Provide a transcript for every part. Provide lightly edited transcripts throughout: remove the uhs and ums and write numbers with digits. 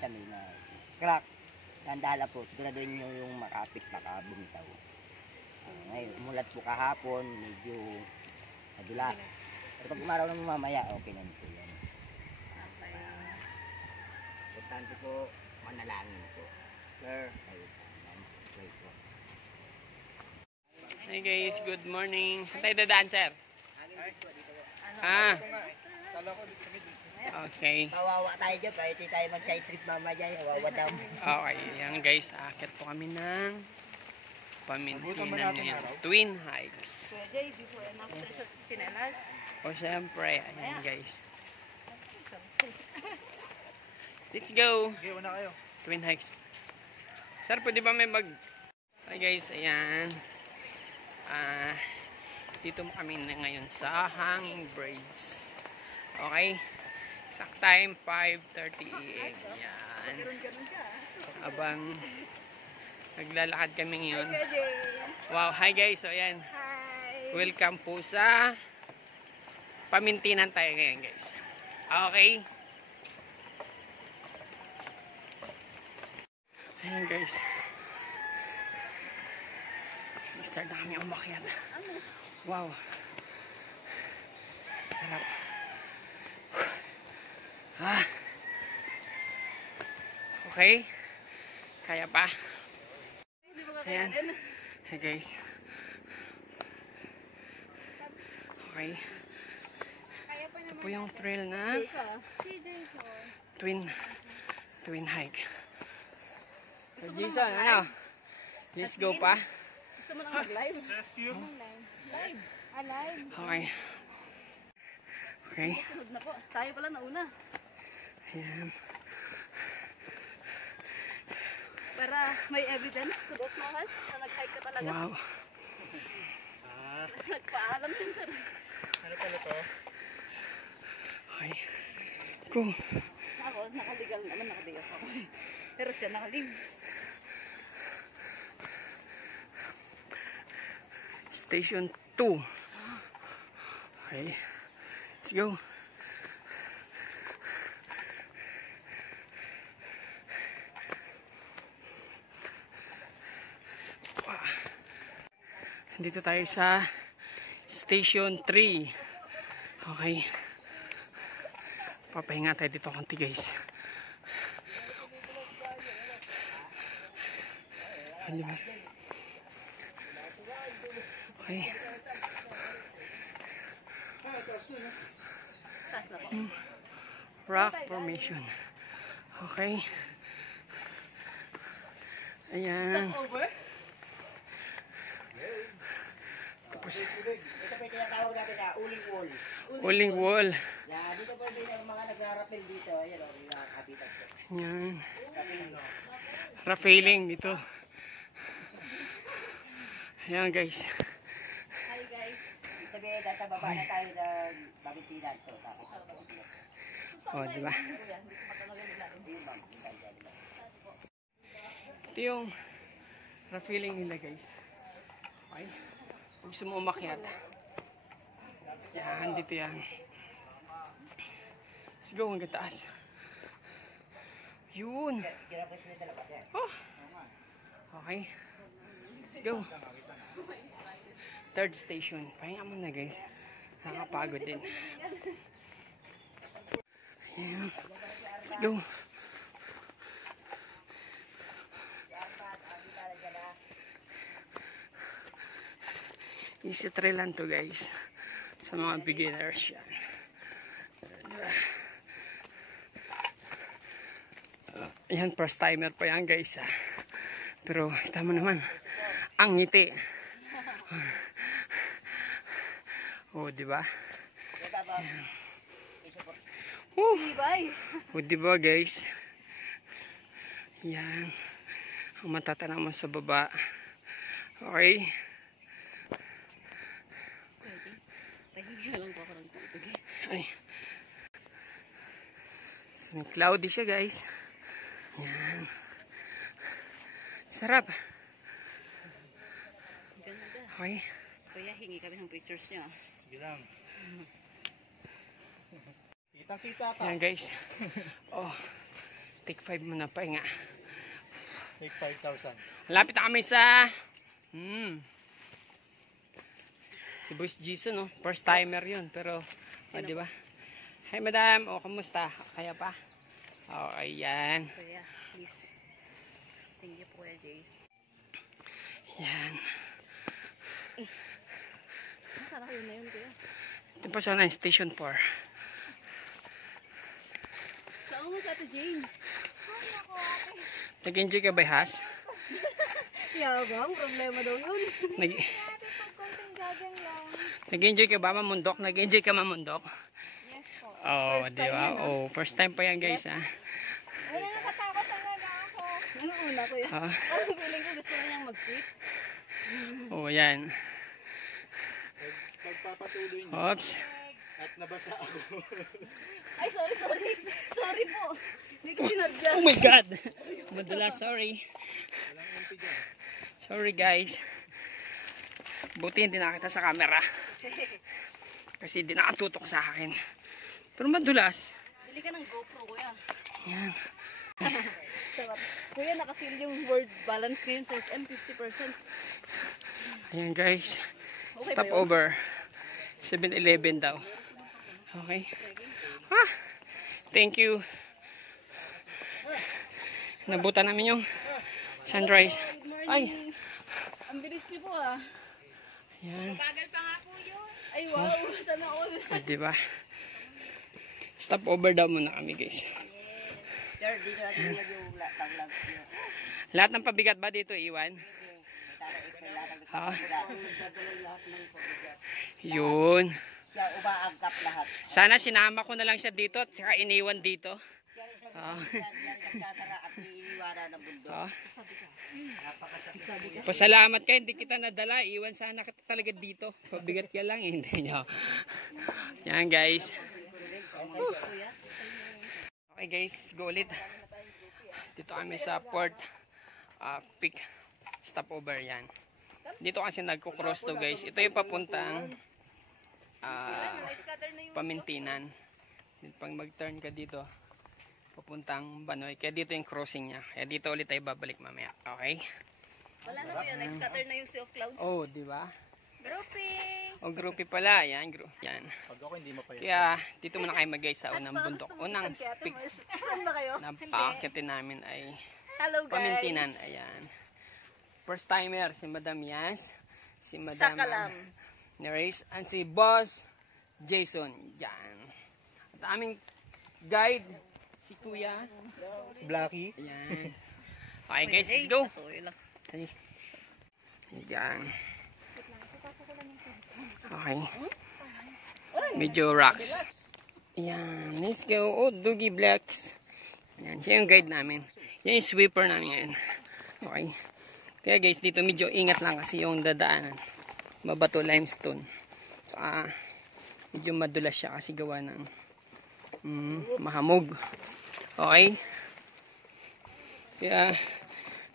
kami na crack. Tandala po, siguraduhin nyo yung makapit, baka bumitaw. Ngayon, umulat po kahapon, medyo madula. Pero pag umaraw na mamaya, okay na po yan. Importante po, manalangin po. Sir, pray po. Hey guys, good morning. Saan tayo dadaan, sir? Okay. Kawawa tayo dyan, kahit hindi tayo mag-side trip mamaya, kawawa daw. Okay, yan guys, akit po kami ng pamintinan ngayon. Twin Hikes. Before and after sa Pinelas. O syempre, ayan guys. Let's go! Twin Hikes. Sir, pwede ba may Hi guys, ayan. Dito mo kami na ngayon sa Hanging Bridge. Okay? Exact time 5:30 AM. Yan. Abang naglalakad kami ngayon. Wow, hi guys. So ayan. Welcome po sa pamintinan tayo ngayon guys. Okay? Ayan guys. Start na kami umakyat. Wow. Sarap. Okay. Kaya pa. Ayan. Hey guys. Okay. Ito po yung trail na Twin Hike. So, Jason, ano? Let's go pa. Gusto mo nang mag-live? Rescue? Live. Live. Okay. Okay. Sunod na po. Tayo pala nauna. Ayan. Para may evidence to those mahas na nag-hike ka talaga. Wow. Nagpaalam din sir. Ano pala to? Okay. Go. Ako, nakaligal naman. Nakaligal ako. Pero siya nakalim. Station 2. Okay. Let's go. Dito tayo sa Station 3. Okay. Papahinga tayo dito konti guys. Ano ba? Okay. Rock formation. Okay. Ayan. Tapos Ito po yung tinatawag natin na uling wall. uling wall. Yan, dito po yung mga nagra-rappel dito. Ayan o, yung nakakabitan po. Ayan. Rappelling dito. Ayan guys. Hi guys. Sabi, baba na tayo ng babitinan to. O, diba? Ito yung rappelling nila guys. Okay. Kung gusto mo umakyat. Yan, dito yan. Let's go, hanggang taas. Yun. Oh. Okay. Let's go. Third station. Pahinga mo na guys. Nakakapagod din. Ayan. Let's go. Easy trail lang to guys. Sa mga beginners yan. Ayan, first timer pa yan guys. Pero kita mo naman. Ang ngiti. Oh, diba? Oh, diba guys? Yan. Ang matatanaw mo sa baba. Okay. Ay. So, may cloudy siya guys. Yan. Sarap. Okay. Kuya, hingi kami ng pictures niya. Gilang. Kita-kita pa. Yan guys. Oh. Take 5 muna, pahinga. Take 5,000. Lapit na kami sa... Si Boss Jason, no? First timer yun. Pero, di ba? Hi, madam. O, kamusta? Kaya pa? Okay, yan. Kuya, please. Thank you, Kuya Jay. Yan. Nakala ko yun na yun, Kuya. Ito pa sa Station 4. Saan mo sa Ate Jane? Nag-enjoy ka ba, Has? Yabang, problema daw yun. Nag-enjoy ka ba, mamundok? Nag-enjoy ka, mamundok? Yes po. Oh, First di time ba? yun, Oh, first time pa yan, guys, ha? Wala, nakatakot talaga ako. Ano una, Kuya? Ah. Parang feeling ko gusto na niyang mag-quit. Oh, yan. Pagpapatuloy niyo. Oops. At nabasa ako. Ay, sorry. Sorry po. Hindi ko sinadya. Oh my God! Madala, sorry. Sorry, guys. Buti hindi nakita sa camera. Kasi hindi nakatutok sa akin. Pero madulas. Bili ka ng GoPro, Kuya. Yan. Sarap. Kuya, nakasil yung word balance ngayon sa SM 50%. Ayan, guys. Okay Stop ba yun? over. 7-Eleven daw. Okay. Ah, thank you. Nabutan namin yung sunrise. Good morning. Ay. Ang bilis niyo po ah. Yan. Bagal pa nga po yun. Ay wow, sana all. Ah, diba? Stop over daw muna kami, guys. Sir, dito natin yung pang-lunch nyo. Lahat ng pabigat ba dito, Iwan? Ha? Yun. Kaya umaangkap lahat. Sana sinama ko na lang siya dito at saka iniwan dito. Nagsasara at iniwara ng bundok. Ah. Pasalamat ka, hindi kita nadala. Iwan sana kita talaga dito. Pabigat ka lang, hindi nyo. Yan, guys. Okay, guys, go ulit. Dito kami sa Port Peak stopover yan. Dito kasi nagko-cross to, guys. Ito yung papuntang Pamintinan. Pag mag-turn ka dito, papuntang Banoy. Kaya dito yung crossing niya. Kaya dito ulit tayo babalik mamaya. Okay? Wala na Kuya, nag-scatter na yung sea of clouds. Oh, di ba? Grouping! O, groupie pala. Yan, yan. Pag ako hindi mapayat. Kaya, dito muna kayo mag-guys sa unang bundok. Unang peak Saan ba kayo? na paakyatin namin ay Hello guys! Pamintinan. Ayan. First timer, si Madam Yas. Si Madam Sakalam. Neres. And si Boss Jason. Yan. At aming guide, si Kuya. Blackie. Ayan. Okay guys, let's go. Ay. Yan. Okay. Medyo rocks. Yan. Let's go. Oh, Doogie Blacks. Yan. Siya yung guide namin. Yan yung sweeper namin ngayon. Okay. Kaya guys, dito medyo ingat lang kasi yung dadaanan. Mabato limestone. Saka medyo madulas siya kasi gawa ng mahamog. Okay. Kaya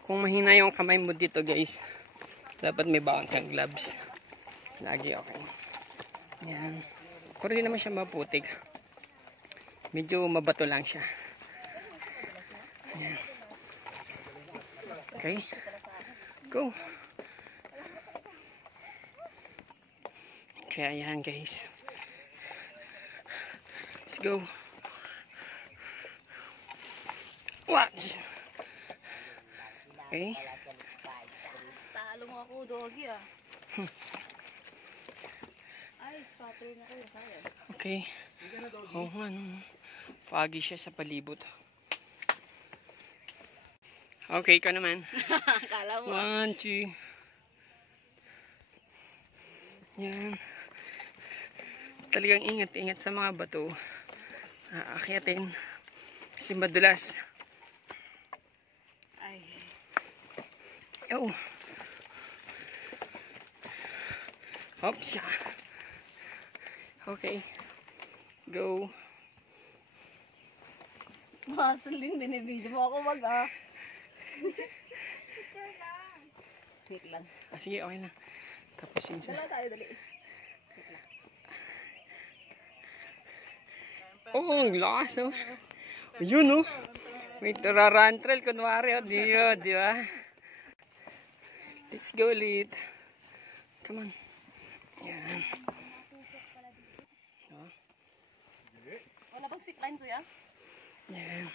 kung mahina yung kamay mo dito guys, dapat may bawang kang gloves. Lagi okay. Yan. Pero di naman siya maputik. Medyo mabato lang siya. Yan. Okay. Go. Kaya yan guys. Let's go. Watch. Okay. Talo mo ako, doggy ah. Ay, scatter na kayo, sayang. Okay. Oh, ano. Foggy siya sa palibot. Okay, ikaw naman. Kala mo. 1, 2. Yan. Talagang ingat-ingat sa mga bato. Aakyatin. Kasi madulas. Ay. Oh. Oops. Okay. Go. Masaling binibidyo mo ako wag ah. Wait lang. Sige, okay lang. Tapos yung isa. Dala tayo, dali. Oh, ang lakas oh. Ayun oh. Wait, run trail, kunwari, di ba? Let's go ulit. Come on. Yan. Wala bang zipline, kuya? Yan.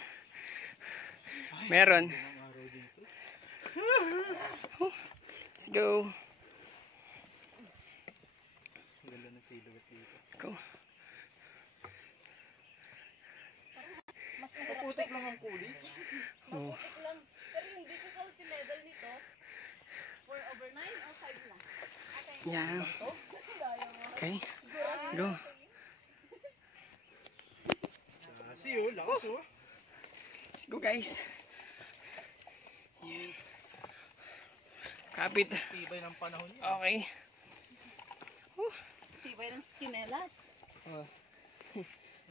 Meron. Let's go. Ganda na silhouette dito. Go. Putik lang ang kulis. Oh. Lang. Pero yung difficulty level nito, 4/9 o 5 lang? Yan. Okay. Go. See you, lakas oh. Let's go, guys. Yan. Kapit. Tibay ng panahon yun. Okay. Tibay ng skinelas. Oh.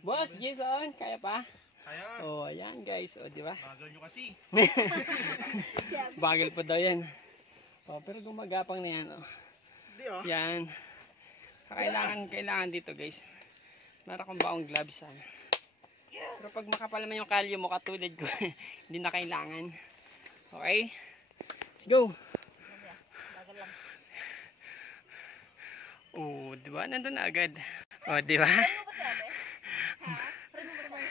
Boss, Jason, kaya pa? Kaya, Oh, ayan guys. Oh, di ba? bagal nyo kasi. Bagal pa daw yan. Oh, pero gumagapang na yan. Oh. Hindi oh. Yan. Kailangan dito guys. Meron akong baong gloves. Pero pag makapal naman yung kalyo mo katulad ko, hindi na kailangan. Okay? Let's go! Bagal lang. Oh, di ba? Nandun na agad. Oh, di ba? Ano ba sabi? Ha? Ano ba naman?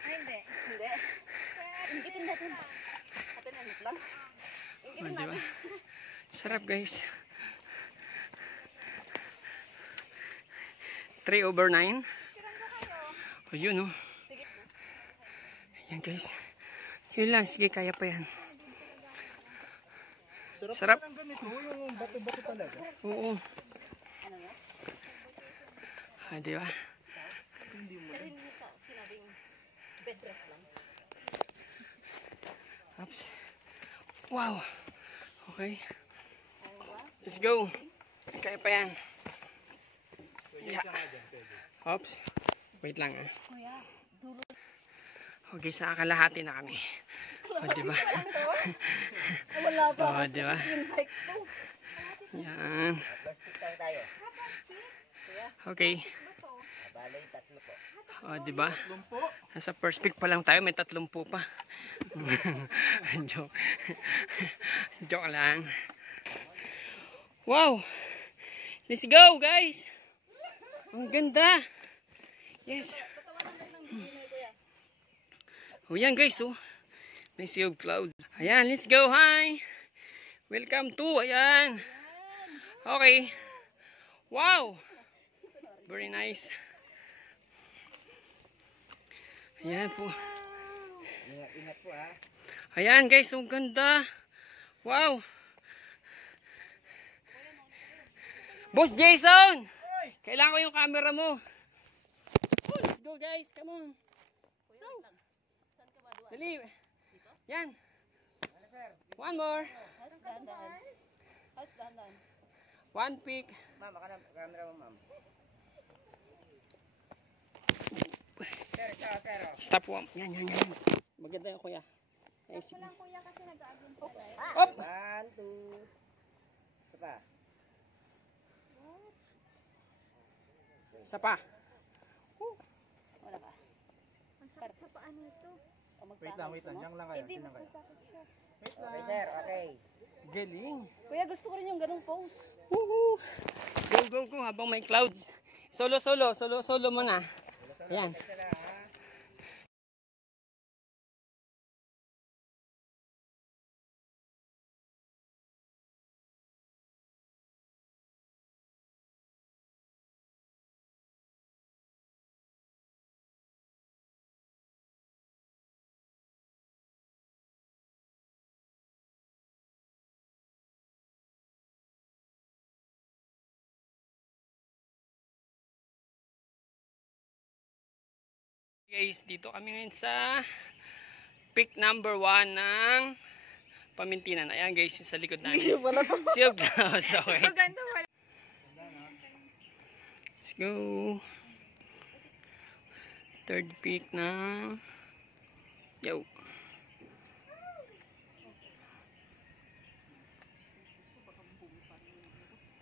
Ay, hindi. Hindi. Ingitin natin. Atin, ano lang? Oh, Ingitin di ba? natin. Sarap guys. 3/9. Oh, yun oh. Ayan guys. Yun lang. Sige, kaya pa yan. Sarap. Parang ganito, yung bato-bato talaga. Oo. Ano nga? Ah, di ba? Pero hindi sa sinabing bed rest lang. Oops. Wow. Okay. Ano ba? Let's go. Kaya pa yan. Pwede isa nga dyan, pwede. Oops. Wait lang ah. Kuya, dulo. Okay, sa kalahati na kami. O, di ba? Wala pa. O, di ba? Yung hike ko. Yan. Plastic lang tayo. Okay. Balay, 3 po. O, di ba? Lumpo. Nasa first pick pa lang tayo, may 30 pa. Joke. Joke lang. Wow! Let's go, guys! Ang ganda! Yes! Oh, yan guys, oh. May sea of clouds. Ayan, let's go, hi! Welcome to, ayan. Okay. Wow! Very nice. Ayan po. Ingat po ha. Ayan guys, ang ganda. Wow. Boss Jason! Kailangan ko yung camera mo. Oh, let's go guys, come on. Dali. Yan. One more. How's dandan? How's dandan? One pick. Ma'am, camera mo ma'am. Sir. Stop one. Yan. Maganda yung kuya. Ayos. Lang kuya kasi nag-aagin po. Op! 1, 2. Isa pa. Isa pa. Wala ka. Ang sakit sa paa nito. Wait lang. Diyan lang kayo. Diyan lang kayo. Wait Okay lang. sir, okay. Galing. Kuya, gusto ko rin yung ganung pose. Woohoo! Go habang may clouds. Solo muna. Ayan. Isa lang ha. Guys, dito kami ngayon sa pick number 1 ng Pamintinan. Ayan guys, yung sa likod namin. Sea of Clouds. Okay. Let's go. Third pick na. Yo.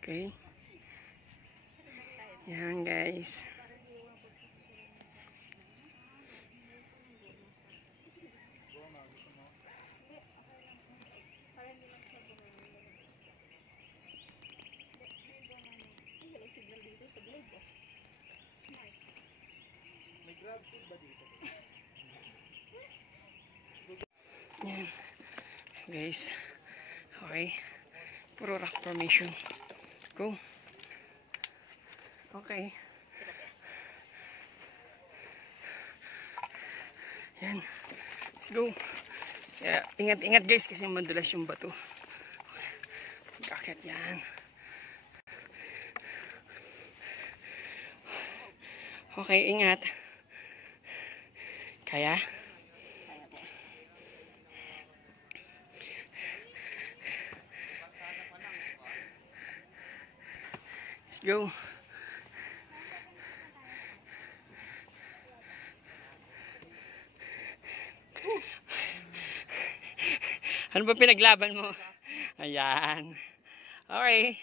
Okay. Yan guys. signal dito sa glade. May grab food ba dito? Yan. Guys. Okay. Puro rock formation. Go. Okay. Yan. Let's go. Yeah, ingat-ingat guys kasi madulas yung bato. Kakit yan. Okay, ingat. Kaya? Let's go. Ano ba pinaglaban mo? Ayan. Okay.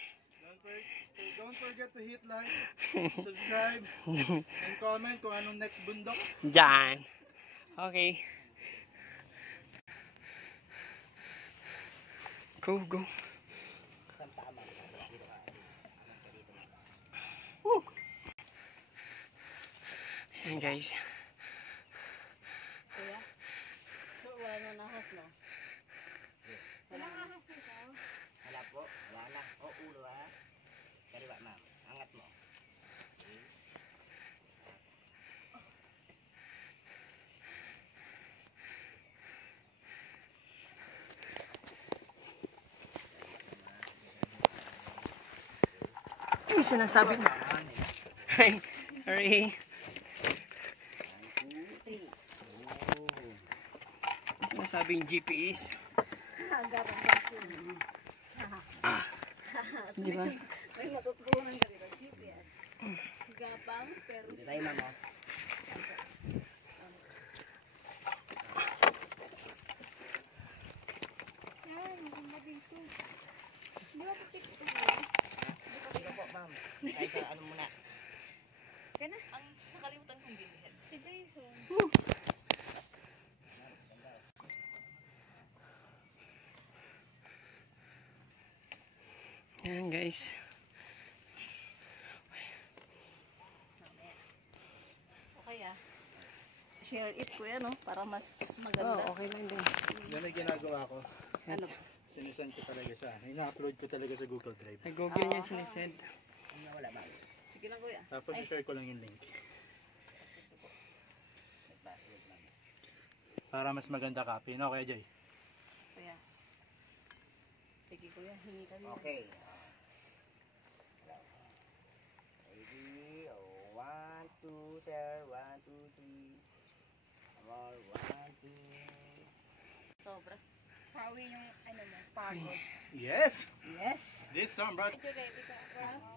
Don't forget to hit like, subscribe, and comment kung anong next bundok. Diyan. Okay. Go, go. Saan tama? Dito ka. Dito. Woo! Ayan guys. Kuya? Wala na nahas, no? Wala ahas nito. Wala po. Wala na. O, ulo ha. Kariwa ma'am. Angat mo. Okay. Ano sinasabi mo? Hi. Hurry. 1, 2, 3. Sinasabing GPS. Agarang Di ba? may matutunan ka dito. GPS. Gapang, pero Dito tayo ma'am. Oh. ay, maganda dito. Hindi ba pitik ito? Dito po ma'am. Tayo sa ano muna. Kana? Ang nakalimutan kong bilhin. Si Jason. Ayan guys. Okay ah. Share it ko yan, no? Para mas maganda. Oh, okay lang din. Yan ang ginagawa ko. Ano? Sinisend ko talaga sa, ina-upload ko talaga sa Google Drive. Nag-google niya sinisend. Ano na wala ma'am? Sige lang, kuya. Tapos i-share ko lang yung link. Nag-password ma'am. Para mas maganda copy. No, Kuya Jay? Kuya. Sige, kuya. Hingi kami. Okay. Ready? Oh, 1, 2, sir. 1, 2, 3. More. 1, 2. Sobra. Pawi yung ano mo, pagod. Yes! Yes! This song, bro. Medyo ready ka.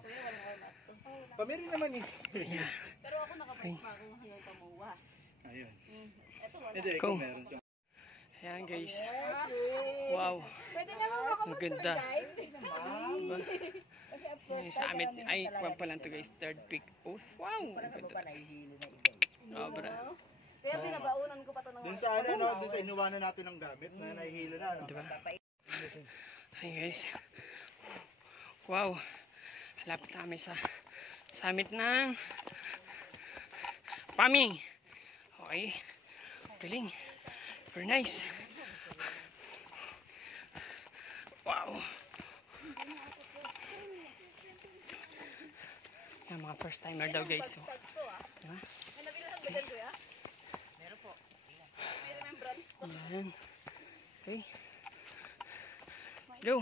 Kuya, walang warm-up to. Pamiri naman eh. Yeah. Pero ako nakabalik pa akong hanggang pamuwa. Ayun. Ito wala. Hindi, Go. ikaw meron siya. Ayan guys. Yes! Wow. Pwede na ako Ang ganda. Ma'am. Diba? Kasi ang first Yung sa amin, ay, wag pa lang to guys. Third pick. Oh, wow. Parang Ang ano ganda. pa nahihilo na iba eh. Sobra. Kaya pinabaunan ko pa ito ng Dun sa ano, no? Dun sa inuwanan natin ng gamit na nahihilo na, no? Diba? Papait. Hi guys. Wow. Lapit na kami sa summit ng Pami. Okay. Galing. Very nice. Wow. Yan mga first timer daw guys. So, diba? May nabili ng bedal, kuya? Meron po. May remembrance to. Yan. Okay. Go.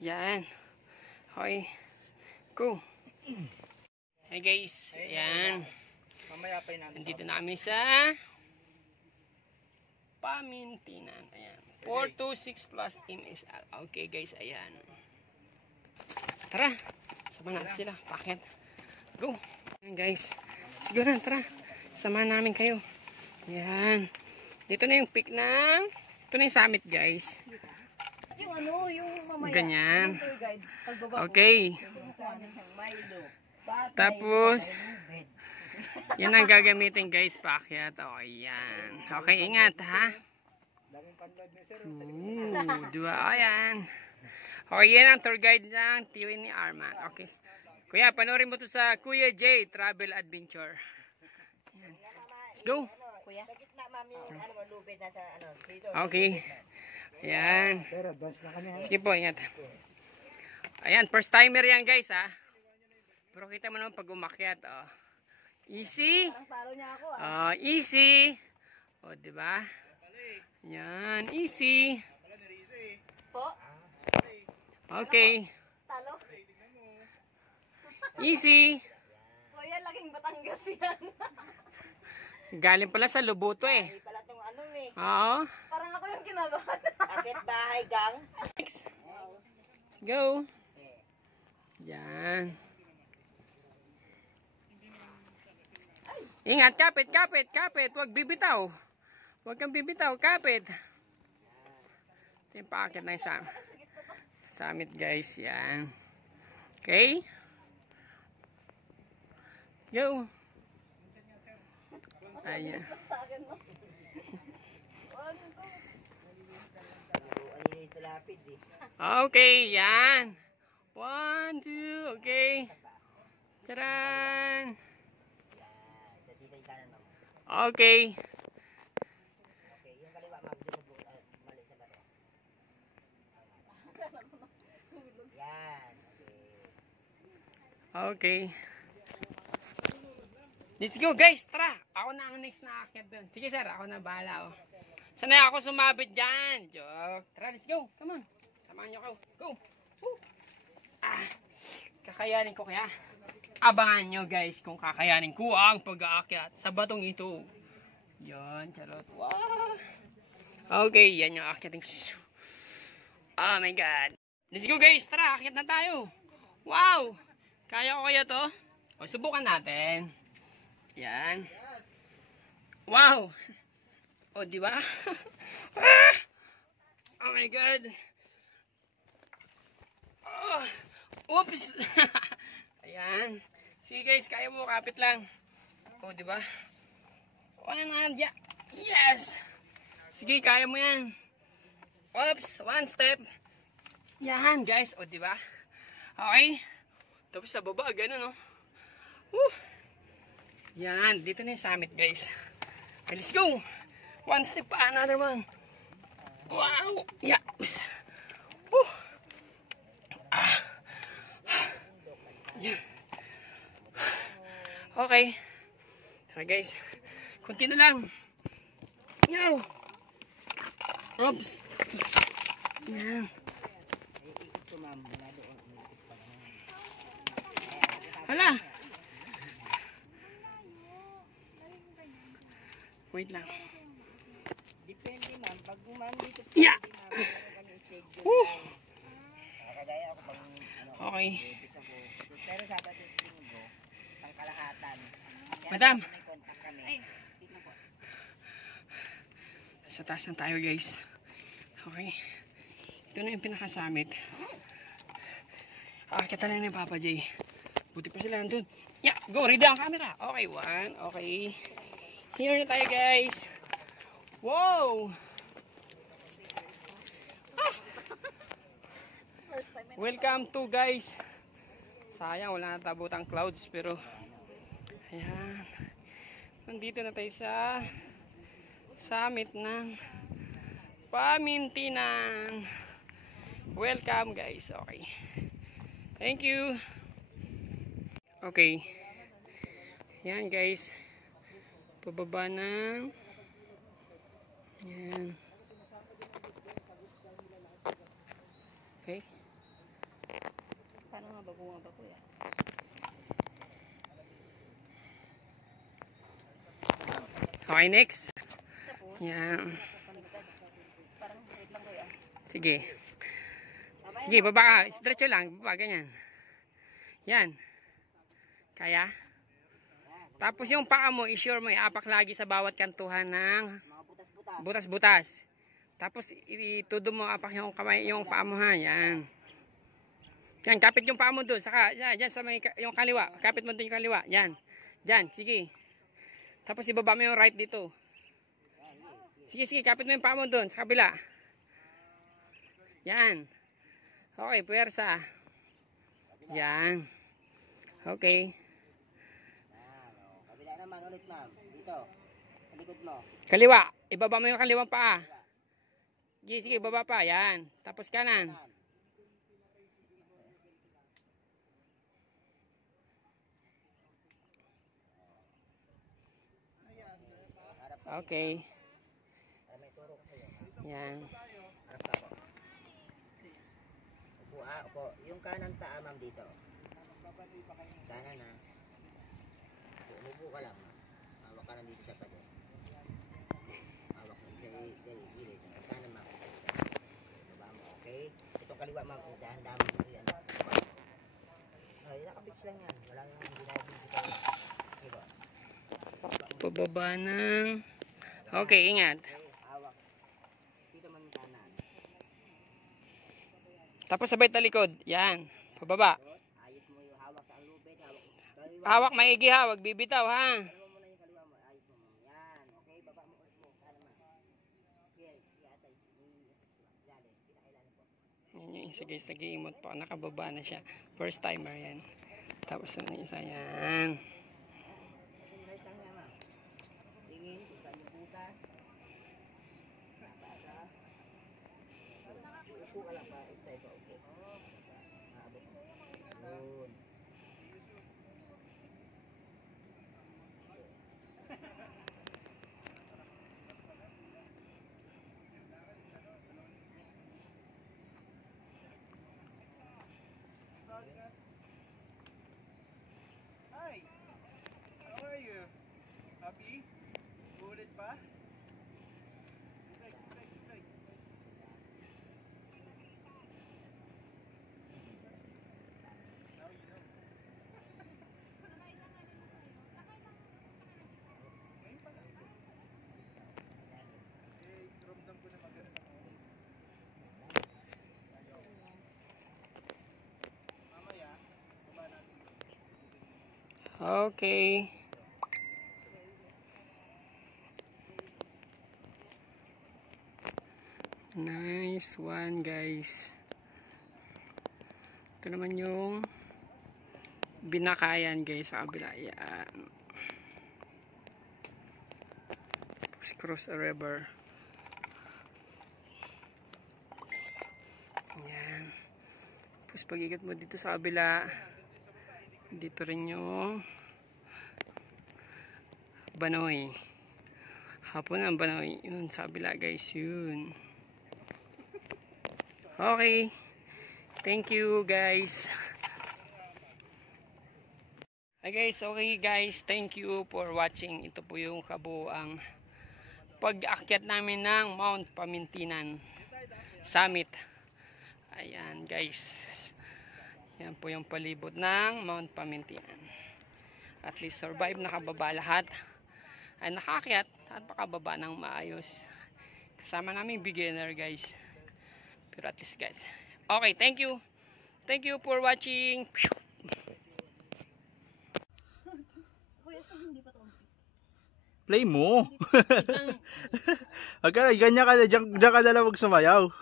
Yan. Okay. Go. Hey guys. Yan. Mamaya pa namin Nandito na kami sa Pamintinan. Ayan. 426 plus MSL. Okay guys. Ayan. Tara. Sama natin sila. Pakit. Go. Ayan guys. Sige na. Tara. Samahan namin kayo. Ayan. Dito na yung peak ng ito na yung summit guys. Yung ano, yung mamaya. Ganyan. Yung tour guide. Pagbaba ko. Okay. Susukanin ng Milo. Tapos, yan ang gagamitin guys, paakyat. Okay, yan. Okay, ingat ha. Daming panlad ni sir. Ooh, dua. Ayan. Okay, yan ang tour guide ng Tiwi ni Arman. Okay. Kuya, panoorin mo to sa Kuya J Travel Adventure. Yan. Let's go. Kuya. Sa gitna, ma'am, yung ano mo, lubid nasa ano, dito. Okay. Ayan. Sir, advance na kami ha. Sige po, ingat. Ayan, first timer yan guys ha. Pero kita mo naman pag umakyat. Oh. Easy. Parang talo niya ako Easy. O, diba? Yan, easy. Po? Okay. Talo? Easy. Kuya, laking Batangas yan. Galing pala sa Lubuto eh. Hindi pala tong ano eh. Oo. Parang ako yung kinabahan. Akit bahay gang. Next. Let's go. Yan. Ingat, kapit, kapit, kapit. Huwag bibitaw. Huwag kang bibitaw, kapit. Ito yung paakit na yung summit guys. Yan. Okay. Go. Ayan. Sa akin mo. Ano yung tulapid eh. Okay, yan. 1, 2, okay. Charan. Sa dito yung kanan, ma'am. Okay. Okay, yung kaliwa, ma'am. Dito po, mali sa bato. Yan. Okay. Let's go guys, tara. Ako na ang next na akyat doon. Sige sir, ako na bahala. Oh. Sanay ako sumabit dyan. Joke. Tara, let's go. Come on. Samahan nyo ako. Go. Woo. Kakayanin ko kaya. Abangan nyo guys kung kakayanin ko ang pag-aakyat sa batong ito. Yan, charot. Wow. Okay, yan yung aakyating. Oh my God. Let's go guys, tara, akyat na tayo. Wow. Kaya ko kaya to? O, subukan natin. Yan. Wow. O, di ba? Oh my God. Oh. Oops. Ayan. Sige guys, kaya mo, kapit lang. O, di ba? Yes. Sige, kaya mo yan. Oops, one step. Yan, guys. O, di ba? Okay. Tapos sa baba, ganun, no? Woo. Yan, dito na yung summit, guys. Okay, let's go. One step pa, another one. Wow. Yeah. Woo. Yeah. Okay. Tara, guys. Kunti na lang. Yo. Oops. Yan. Ito, ma'am. Wala doon. Hala. Wait lang. Depende, ma'am. Pag ma'am dito, Yeah. ma'am, ganun schedule. Woo. Kagaya ako pag ano, Okay. gusto ko. Pero Sabado at Linggo, pang kalahatan. Kaya Madam. may contact kami. Dito po. Sa taas na tayo, guys. Okay. Ito na yung pinaka-summit. Kita na yung Papa J. Buti pa sila nandun. Yeah, go. Ready ang camera. Okay, one. Okay. Here na tayo, guys. Wow! Welcome to, guys. Sayang, wala natabot ang clouds, pero ayan. Nandito na tayo sa summit ng Pamintinan. Welcome, guys. Okay. Thank you. Okay. Yan, guys. Pababa ng yan. Okay. Paano nga ba bumaba, kuya? Okay, next. Yan. Parang wait lang, kuya. Sige. Sige, baba ka. Stretch lang. Baba, ganyan. Yan. Kaya? Tapos yung paa mo, i-sure mo, iapak lagi sa bawat kantuhan ng Mga butas-butas. butas-butas. Tapos itudo mo, apak yung kamay, yung paa mo ha. Yan. Yan, kapit yung paa mo doon. Saka, yan sa may, yung kaliwa. Kapit mo doon yung kaliwa. Yan. Yan, sige. Tapos ibaba mo yung right dito. Sige, sige, kapit mo yung paa mo doon, sa kabila. Yan. Okay, puwersa. Yan. Okay. Yan, oh. Kabila naman ulit, ma'am. Dito. Sa likod mo. Kaliwa. Ibaba mo yung kaliwang paa. Sige, baba pa. Yan. Tapos kanan. Kanan. Harap ka. Okay. Para may turo ko sa'yo. Yan. Harap ka po. Upo, upo. Yung kanan paa, ma'am, dito. Kanan, ha. Umupo ka lang. Hawak ka lang dito sa pader. Hawak mo sa gilid. Kanan, ma'am. Baba mo, okay? Itong kaliwa, ma'am. Dahan-dahan mo. Yan. Ay, nakabits lang yan. Wala nang ginagawa dito. Diba? Pababa ng... Okay, ingat. Okay, hawak. Dito man kanan. Tapos sabay talikod. Yan. Pababa. Ayos mo yung hawak sa lupit. Kaliwa. Hawak maigi ha. Huwag bibitaw ha. Kaliwa mo na yung kaliwa mo. Ayos mo. Yan. Okay, baba mo ulit mo. Kanan, ma'am. Sige, atay. Ilalim. Pinakailalim po. Yan yung isa guys. Nag-iimot po. Nakababa na siya. First timer yan. Tapos na isa yan. Right lang nga, ma'am. Tingin, kung saan yung butas. Basa. Upo ka lang pa. Istay pa, upo. Maabot mo. Yun. Hi! How are you? Happy? Ulit pa? Break. Now you know. Ngayon pa lang. Eh, ramdam ko na maganda. Mamaya, baba natin. Okay. Nice one guys. Ito naman yung binakayan guys sa kabila. Yan. Cross a river. Yan. Tapos pag-ikat mo dito sa kabila, dito rin yung Banoy. Hapon ang Banoy. Yun sa kabila guys. Yun. Okay. Thank you guys. Hi guys. Okay guys. Thank you for watching. Ito po yung kabuuang pag-akyat namin ng Mount Pamintinan Summit. Ayan guys. Yan po yung palibot ng Mount Pamintinan. At least survive, nakababa lahat. Ay nakakyat at makababa ng maayos. Kasama namin beginner guys. Pero at least guys. Okay, thank you. Thank you for watching. Kuya, saan hindi pa ito? Play mo. Agad, ganyan ka na, diyan ka na lang magsumayaw.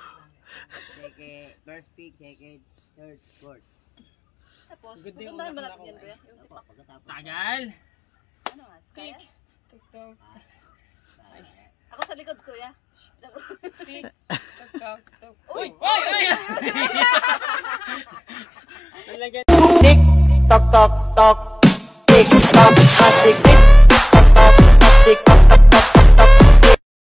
Second, first pick, second, third, fourth. Tapos, Good day, pupuntahan ba una natin ko yan, kuya? Yung Opo, TikTok. pagkatapos. Tagal. Ano nga? Kaya? TikTok. Ako sa likod, kuya. TikTok. Uy! Tick, tock, tock, tock. Tick, tock, tick, tick, tock, tock, tick, tock, tock.